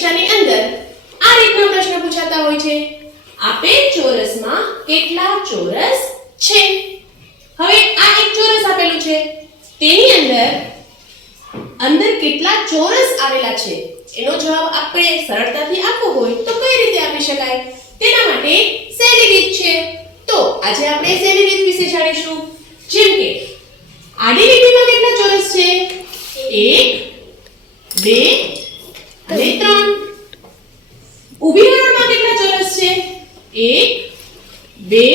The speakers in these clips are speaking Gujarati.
પરીક્ષાની અંદર આ રીતનો પ્રશ્ન પૂછાતા હોય છે. આપેલ ચોરસમાં કેટલા ચોરસ છે? હવે આ એક ચોરસ આપેલું છે. તેની અંદર અંદર કેટલા ચોરસ આવેલા છે? એનો જવાબ આપણે સરળતાથી આપવો હોય તો કઈ રીતે આપી શકાય? તેના માટે સહેલી રીત છે. તો આજે આપણે સહેલી રીત વિશે જાણીશું. જેમ કે, આડી લીટીમાં કેટલા ચોરસ છે? એક, બે અને ત્રણ ઊભી હરોળમાં કેટલા ચોરસ છે? એક, બે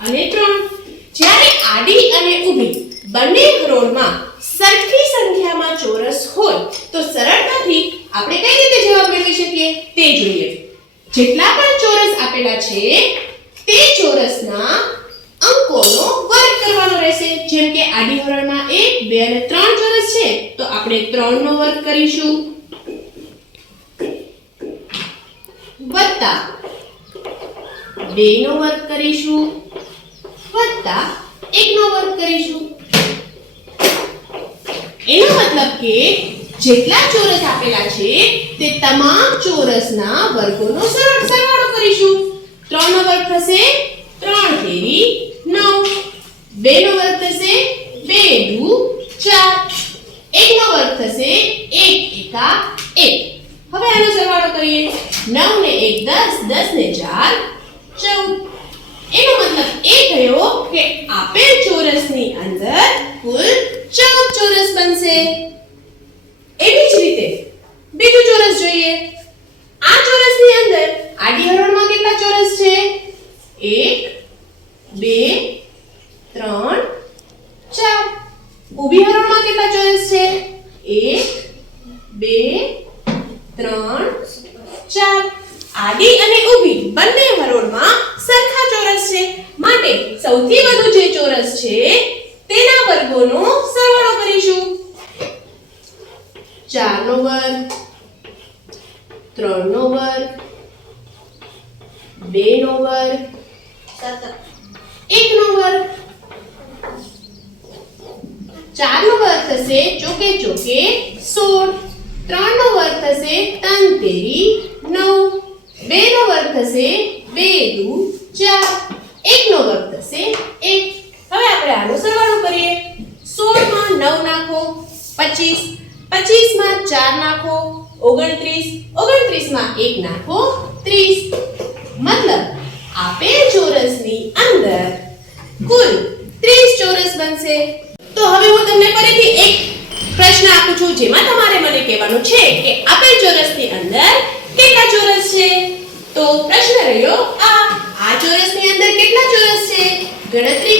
અને ત્રણ. જ્યારે આડી અને ઊભી બંને હરોળમાં સરખી સંખ્યામાં ચોરસ હોય, તો સરળતાથી આપણે કઈ રીતે જવાબ મેળવી શકીએ? તે જોઈએ. જેટલા પણ ચોરસ આપેલા છે, તે ચોરસના અંકોનો વર્ગ કરવાનો રહેશે. જેમ કે આડી હરોળમાં 1 2 અને 3 ચોરસ છે, તો આપણે 3 નો વર્ગ કરીશું. વત્તા બે નો વર્ગ કરીશું. વત્તા એક નો વર્ગ કરીશું. એનો મતલબ કે જેટલા ચોરસ આપેલા છે તે તમામ ચોરસના વર્ગોનો સરળ સરવાળો કરીશું. 3 નો વર્ગ થશે 3 તેરી 9 2 નો વર્ગ થશે 2 દુ 4 1 નો વર્ગ થશે 1 એકા 1 હવે આનો સરવાળો 9 ને એક દસ દસ ને 4 14 એનો મતલબ એ થયો કે આપેલ ચોરસની અંદર કુલ ચૌદ ચોરસ બનશે એવી જ રીતે બીજું ચોરસ જોઈએ આ ચોરસની અંદર આડી હરોળમાં કેટલા ચોરસ છે 1 2 3 4 ઊભી હરોળમાં કેટલા ચોરસ છે 1 2 3 4 આડી અને ઊભી બંને હરોળમાં સરખા ચોરસ છે. માટે સૌથી વધુ જે ચોરસ છે, તેના વર્ગોનો સરવાળો કરીશું. 4 નો વર્ગ 3 નો વર્ગ 2 નો વર્ગ 1 નો વર્ગ. 4 નો વર્ગ થશે ચોકે ચોકે 16 3 નો વર્ગ થશે તન તેરી 9 2 નો વર્ગ થશે 2 દુ 4 1 નો વર્ગ થશે 1 હવે આપણે આનો સરવાળો કરીએ 16 માં 9 નાખો 25 25 માં ચાર નાખો 29 29 માં એક નાખો 30 મતલબ આપેલ ચોરસની અંદર કુલ 30 ચોરસ બનશે. તો હવે હું તમને ફરીથી એક પ્રશ્ન આપું છું, જેમાં તમારે મને કહેવાનું છે કે આપેલ ચોરસની અંદર કેટલા ચોરસ છે? તો પ્રશ્ન રહ્યો આ. આ ચોરસની અંદર કેટલા ચોરસ છે? ગણતરી